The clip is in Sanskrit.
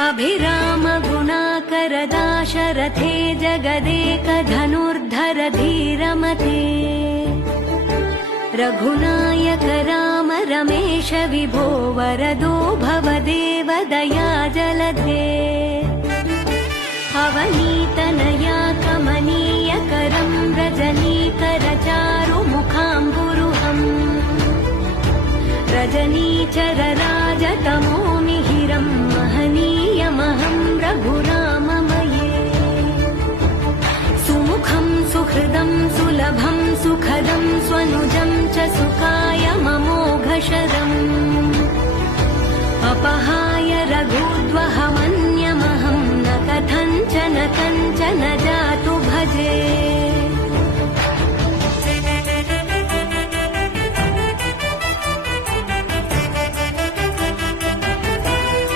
अभिराम गुणाकर दाशरथे जगदेक धनुर्धर धीरमते रघुनायक राम रमेश विभो वरदो भवदेव दया जलधे अवनीतनया कमनीय करं रजनीकर चारुमुखाम्बुरुहम् रजनीचर राजतमो मिहिरं महनीयमहं रघुराममये सुमुखं सुहृदं सुलभं सुखदं स्वनुजं च सुखाय ममोघशरम् अपहाय रघुद्वः